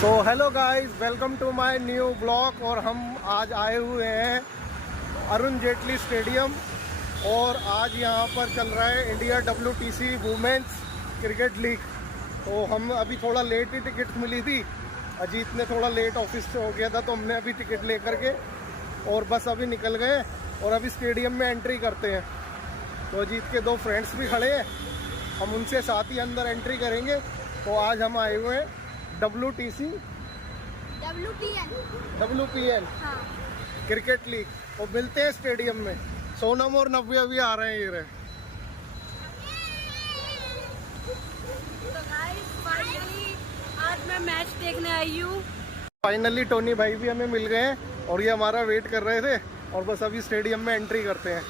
So hello guys, welcome to my new blog. और हम आज आए हुए हैं अरुण जेटली स्टेडियम और आज यहाँ पर चल रहा है India WTC women's cricket league. तो हम अभी थोड़ा लेट ही टिकट मिली थी, अजीत ने थोड़ा लेट ऑफिस से हो गया था तो हमने अभी टिकट ले करके और बस अभी निकल गए और अभी स्टेडियम में एंट्री करते हैं। तो अजीत के दो फ्रेंड्स भी खड़े हैं, हम उनसे साथ ही अंदर एंट्री करेंगे। तो आज हम आए हुए हैं WPL हाँ। क्रिकेट लीग और मिलते हैं स्टेडियम में। सोनम और नव्या भी आ रहे हैं। ये रहे। तो गाइस फाइनली आज मैं मैच देखने आई हूँ। फाइनली टोनी भाई भी हमें मिल गए हैं और ये हमारा वेट कर रहे थे और बस अभी स्टेडियम में एंट्री करते हैं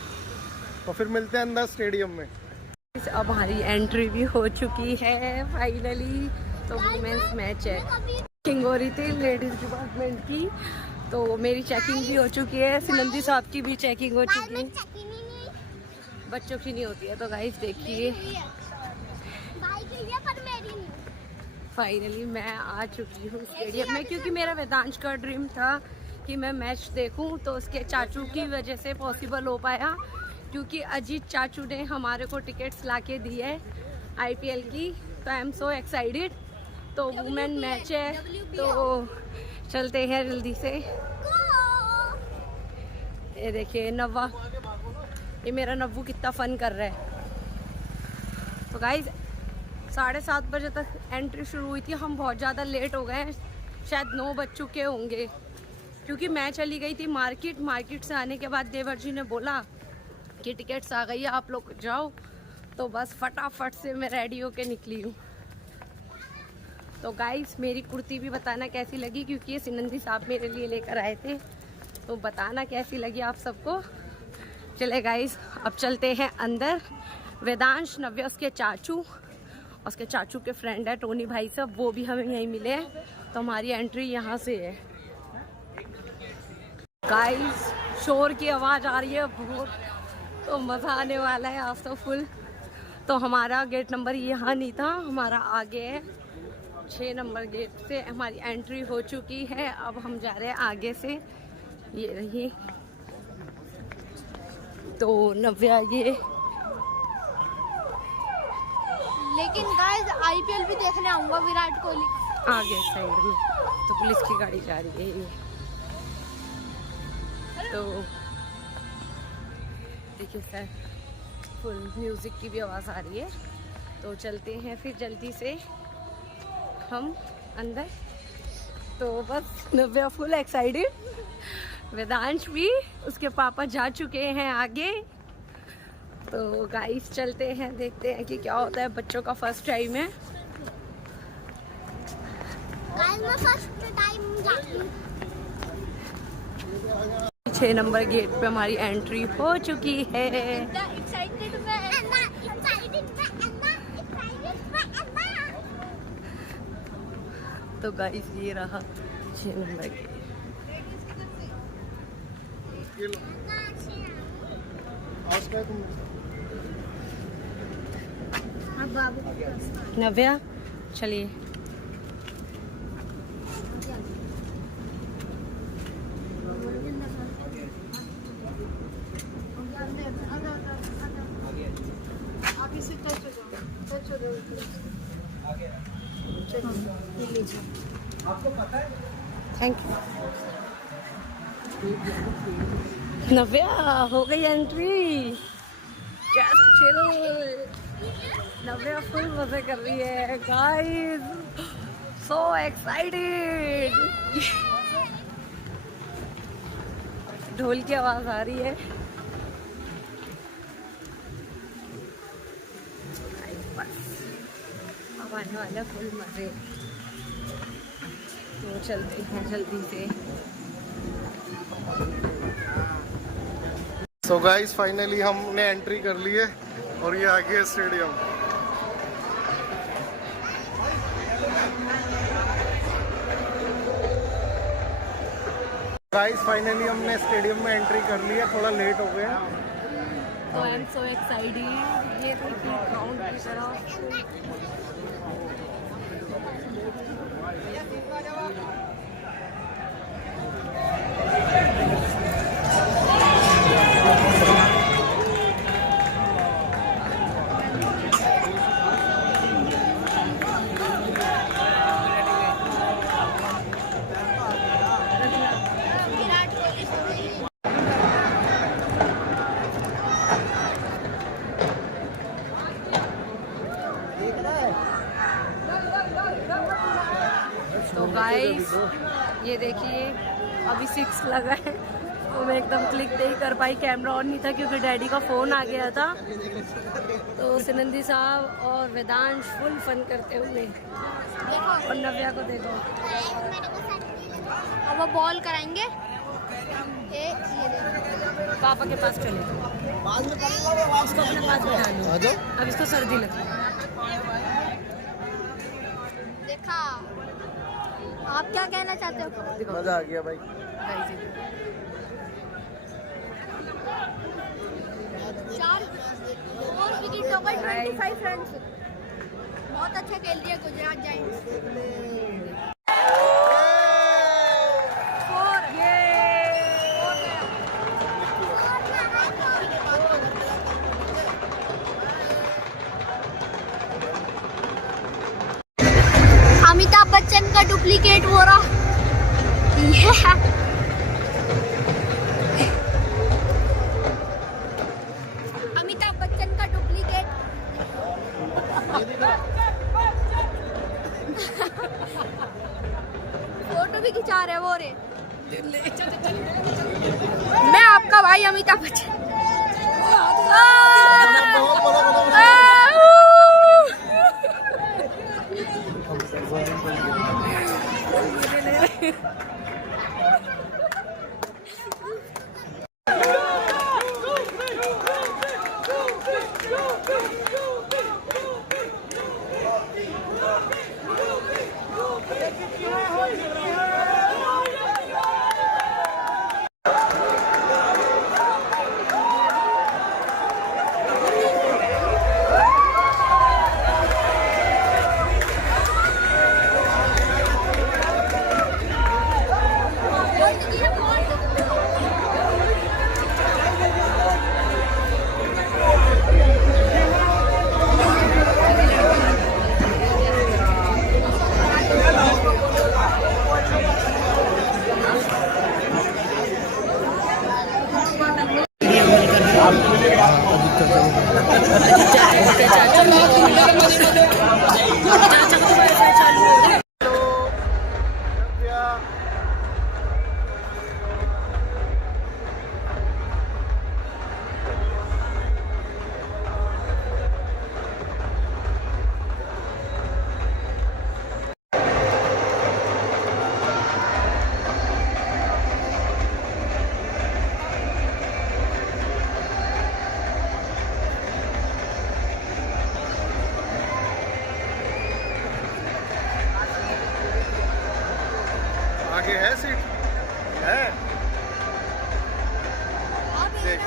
तो फिर मिलते हैं अंदर स्टेडियम में। अब हमारी एंट्री भी हो चुकी है फाइनली। तो वुमेन्स मैच है, चेकिंग हो रही थी लेडीज डिपार्टमेंट की, तो मेरी चेकिंग भी हो चुकी है। सिनंदी साहब की भी चेकिंग हो चुकी है, बच्चों की नहीं होती है। तो गाइस देखिए फाइनली मैं आ चुकी हूँ स्टेडियम में, क्योंकि मेरा वेदांश का ड्रीम था कि मैं मैच देखूं, तो उसके चाचू की वजह से पॉसिबल हो पाया, क्योंकि अजीत चाचू ने हमारे को टिकट्स लाके दी है IPL की। तो आई एम सो एक्साइटेड। तो वुमेन मैच है तो चलते हैं जल्दी से। ये देखिए नव्वा, ये मेरा नव्वू कितना फन कर रहा है। तो गाइज 7:30 बजे तक एंट्री शुरू हुई थी, हम बहुत ज़्यादा लेट हो गए, शायद 9 बज चुके होंगे, क्योंकि मैं चली गई थी मार्केट से आने के बाद देवर जी ने बोला कि टिकट्स आ गई है, आप लोग जाओ। तो बस फटाफट से मैं रेडी होके निकली हूँ। तो गाइस मेरी कुर्ती भी बताना कैसी लगी, क्योंकि ये सिनंदी साहब मेरे लिए लेकर आए थे, तो बताना कैसी लगी आप सबको। चले गाइस अब चलते हैं अंदर। वेदांश नव्या उसके चाचू के फ्रेंड है टोनी भाई साहब, वो भी हमें यहीं मिले हैं। तो हमारी एंट्री यहाँ से है। गाइस शोर की आवाज़ आ रही है बहुत, तो मज़ा आने वाला है आज तो फुल। तो हमारा गेट नंबर यहाँ नहीं था, हमारा आगे है 6 नंबर गेट से हमारी एंट्री हो चुकी है। अब हम जा रहे हैं आगे से, ये रही। तो नव्या ये, लेकिन गाइस IPL भी देखने आऊंगा विराट कोहली आगे साइड में। तो पुलिस की गाड़ी जा रही है ये। तो देखिए सर फुल म्यूज़िक की भी आवाज़ आ रही है। तो चलते हैं फिर जल्दी से हम अंदर। तो बस नव्या फुल एक्साइटेड, वेदांश भी, उसके पापा जा चुके हैं आगे। तो गाइस चलते हैं, देखते हैं कि क्या होता है। बच्चों का फर्स्ट टाइम है। गाइस मैं फर्स्ट टाइम जाती हूं। 6 नंबर गेट पे हमारी एंट्री हो चुकी है। एक्साइटेड तो गाइस ये रहा 6 नंबर गेट। नव्या चलिए। आप इसे टच हो जाओ। आपको पता है? Thank you. नव्या हो गई एंट्री, जस्ट चिल। नव्या फुल मजे कर रही है गाइस, सो एक्साइटेड। ढोल की आवाज आ रही है। अब आने वाला फुल मजे। तो चलते हैं जल्दी से। सो गाइस फाइनली हमने एंट्री कर ली है और ये आगे है स्टेडियम। गाइस फाइनली हमने स्टेडियम में एंट्री कर ली है, थोड़ा लेट हो गया। तो आई एम सो एक्साइटेड। ये देखिए ग्राउंड की तरफ तो गाइस ये देखिए अभी 6 लगा है, तो मैं एकदम क्लिक नहीं कर पाई, कैमरा ऑन नहीं था क्योंकि डैडी का फ़ोन आ गया था। तो सुनंदी साहब और वेदांश फुल फन करते हुए, और नव्या को देखो अब वो बॉल कराएंगे। ये देखो पापा के पास चले, इसको अपने पास बिठा लो, अब इसको सर्दी लगी। देखा, आप क्या कहना चाहते हो? मजा आ गया भाई। चार 4 विकेट हो गए, 25 रन। बहुत अच्छा खेल दिया गुजरात जायंट्स। अमिताभ बच्चन का डुप्लीकेट हो रहा। अमिताभ बच्चन का डुप्लीकेट। फोटो भी खिंचा रहे वो रे। मैं आपका भाई अमिताभ बच्चन। आगे है सीट है, देख।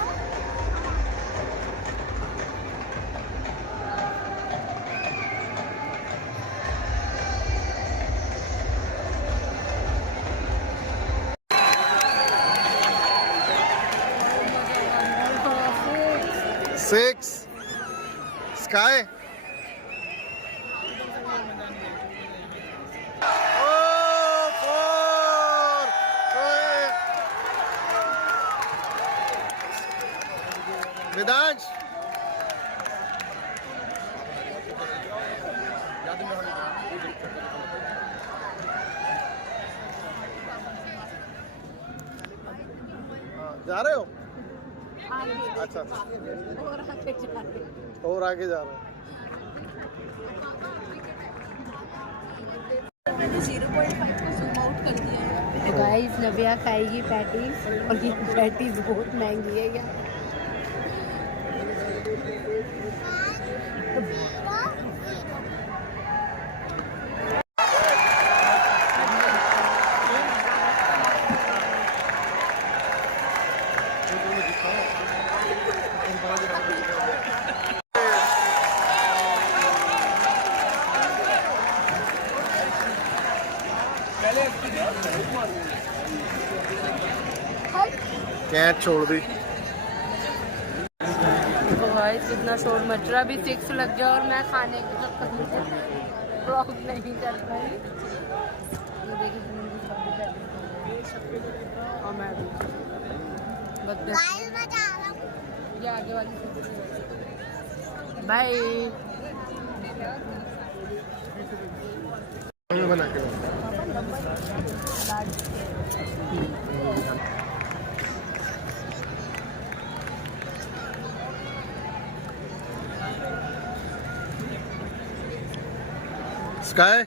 Six Sky. वेदांश जा रहे हो? अच्छा और आगे जा रहे हो। तो गाइस नव्या खाएगी पैटीज, और ये पैटीज बहुत महंगी है यार। कैच छोड़ दी। तो भाई कितना शोर मच रहा, अभी 6 लग गया और मैं खाने के चक्कर में ब्लॉग नहीं कर पाई। और मैं भी ये आगे वाली बाय। बना के स्काई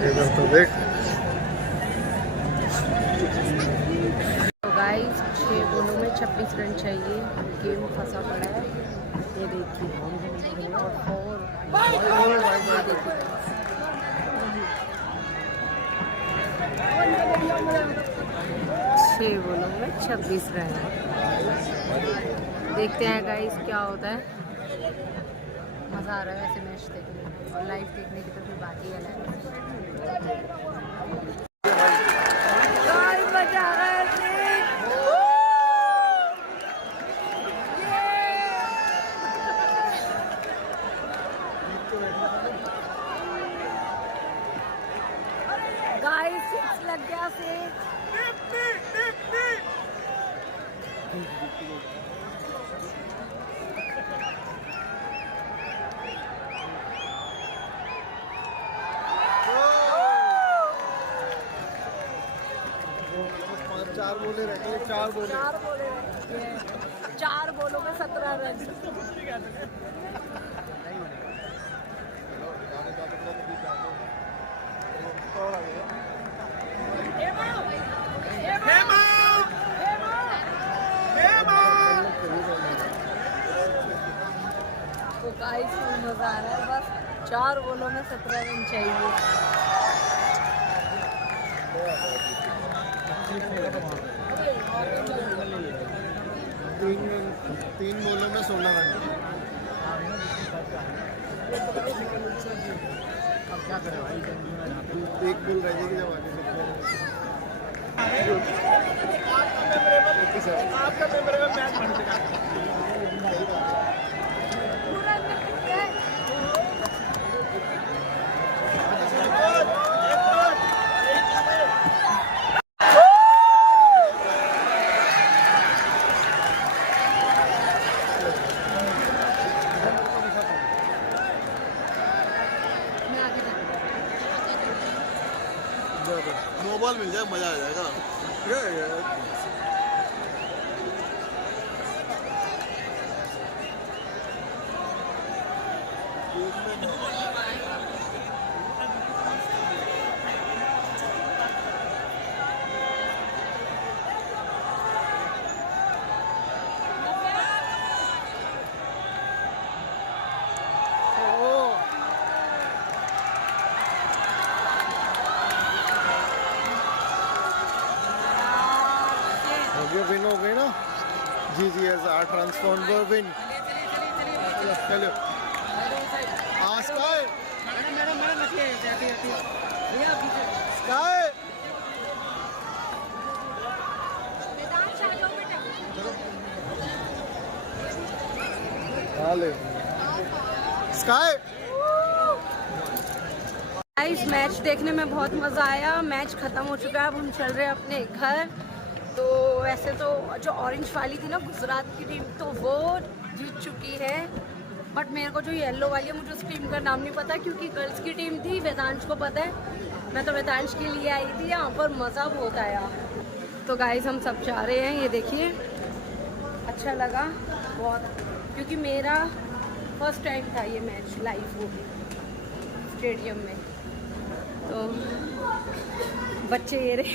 इधर तो देख। तो गाइस 6 बॉलों में 26 रन चाहिए, गेम फंसा पड़ा है, ये देखिए। और छह बॉलों में 26 रन। देखते हैं गाइस क्या होता है। मज़ा आ रहा है वैसे मैच देखने में, और लाइव देखने की तो फिर बात ही अलग है। गाइस 6 लग गया, 6। चार बोले रह गए, 4 बोले। 4 बॉलों में 17 रन। तो गाइस मजा आ रहा है, बस 4 बॉलों में 17 रन चाहिए। तीन बोलों में 16 रन। अब क्या करें भाई, एक बोल रह जाएगी जब आगे आपका मेरे में मैच बन चुका। मोबाइल मिल जाए मजा आ जाएगा। विन हो गई ना। GGS 8 runs for win। चलो स्काई स्काई स्काई। इस मैच देखने में बहुत मज़ा आया। मैच ख़त्म हो चुका है, अब हम चल रहे हैं अपने घर। तो वैसे तो जो ऑरेंज वाली थी ना गुजरात की टीम, तो वो जीत चुकी है, बट मेरे को जो येलो वाली है मुझे उस टीम का नाम नहीं पता, क्योंकि गर्ल्स की टीम थी, वेदांश को पता है। मैं तो वेदांश के लिए आई थी, यहाँ पर मज़ा बहुत आया। तो गाइस हम सब जा रहे हैं, ये देखिए। अच्छा लगा बहुत, क्योंकि मेरा फर्स्ट टाइम था ये मैच लाइव वो स्टेडियम में। तो बच्चे ये रहे।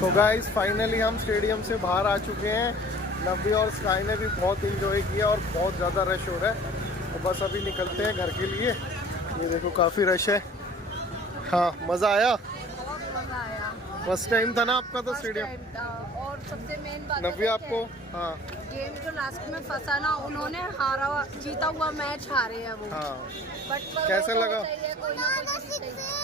तो तो गाइस फाइनली हम स्टेडियम से बाहर आ चुके हैं। नव्य और स्काई ने भी बहुत इंजॉय किया और बहुत ज़्यादा रश हो रहा है। तो बस अभी निकलते हैं घर के लिए। ये देखो काफ़ी रश है। हाँ, मज़ा आया? बहुत मजा आया। फर्स्ट टाइम था ना आपका तो First स्टेडियम? time था। और सबसे मेन बात नव्य आपको? हाँ गेम जो लास्ट में फंसा ना, उन्होंने हारा जीता हुआ मैच हारे हैं वो। हाँ। बट कैसा लगा? कोई ना कोई तो जीते ही।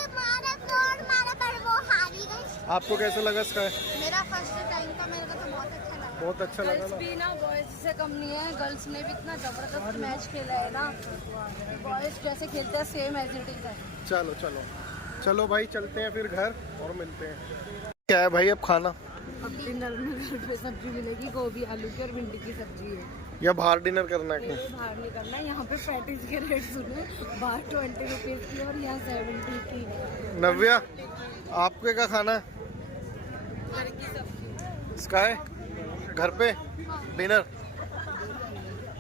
आपको कैसा लगा स्काई? मेरा फर्स्ट टाइम था, मेरे को तो बहुत अच्छा लगा। बहुत अच्छा लगा गर्ल्स ना? भी ना बॉयज से कम नहीं है। गर्ल्स ने भी इतना जबरदस्त मैच खेला है ना, बॉयज जैसे खेलते हैं सेम एज इट इज है। चलो चलो चलो भाई, चलते हैं फिर घर और मिलते हैं। क्या है भाई अब खाना? अब डिनर में घर पे सब्जी मिलेगी, गोभी आलू की और भिंडी की सब्जी है। या बाहर डिनर करना है? मेरे बाहर नहीं करना। यहाँ पे पैटीज के रेट सुने, बाहर 20 रुपीज की और यहाँ 70 की। नव्या आपके क्या खाना है? घर की सब्जी। स्काई घर पे डिनर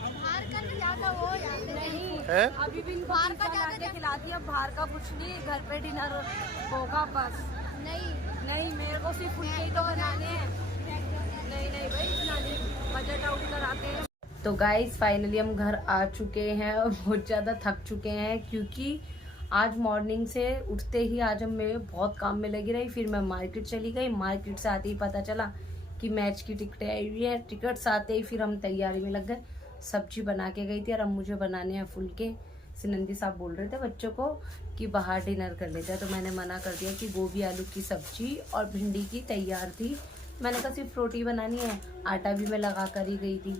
बाहर का तो ज्यादा वो नहीं है? अभी भी इनको बाहर का बना के ज्यादा- खिलाती है। बाहर का कुछ नहीं, घर पे डिनर होगा बस। नहीं नहीं, मेरे को सिर्फ फुल्के ही तो बनाने हैं। नहीं नहीं भाई, इतना नहीं, बजट आउट कराते हैं। तो गाइस फाइनली हम घर आ चुके हैं और बहुत ज़्यादा थक चुके हैं, क्योंकि आज मॉर्निंग से उठते ही आज हम मैं बहुत काम में लगी रही। फिर मैं मार्केट चली गई। मार्केट से आते ही पता चला कि मैच की टिकटें आई हुई है। टिकट्स आते ही फिर हम तैयारी में लग गए। सब्जी बना के गई थी और अब मुझे बनाने हैं फुलके। सिनंदी साहब बोल रहे थे बच्चों को कि बाहर डिनर कर लेते हैं, तो मैंने मना कर दिया कि गोभी आलू की सब्जी और भिंडी की तैयार थी। मैंने कहा सिर्फ रोटी बनानी है, आटा भी मैं लगा कर ही गई थी।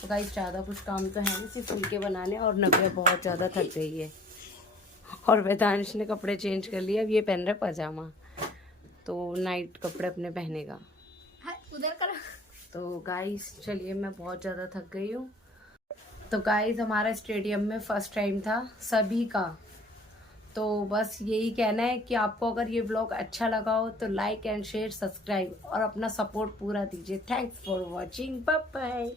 तो गाइस ज़्यादा कुछ काम तो है नहीं, सिर्फ फुलके बनाने। और नव्या बहुत ज़्यादा थक गई है और वेदांश ने कपड़े चेंज कर लिए। अब ये पहन रहे पजामा, तो नाइट कपड़े अपने पहनेगा। उधर कर। तो गाइस चलिए, मैं बहुत ज़्यादा थक गई हूँ। तो गाइस हमारा स्टेडियम में फर्स्ट टाइम था सभी का। तो बस यही कहना है कि आपको अगर ये व्लॉग अच्छा लगा हो तो लाइक एंड शेयर, सब्सक्राइब और अपना सपोर्ट पूरा दीजिए। Thanks for watching, bye bye.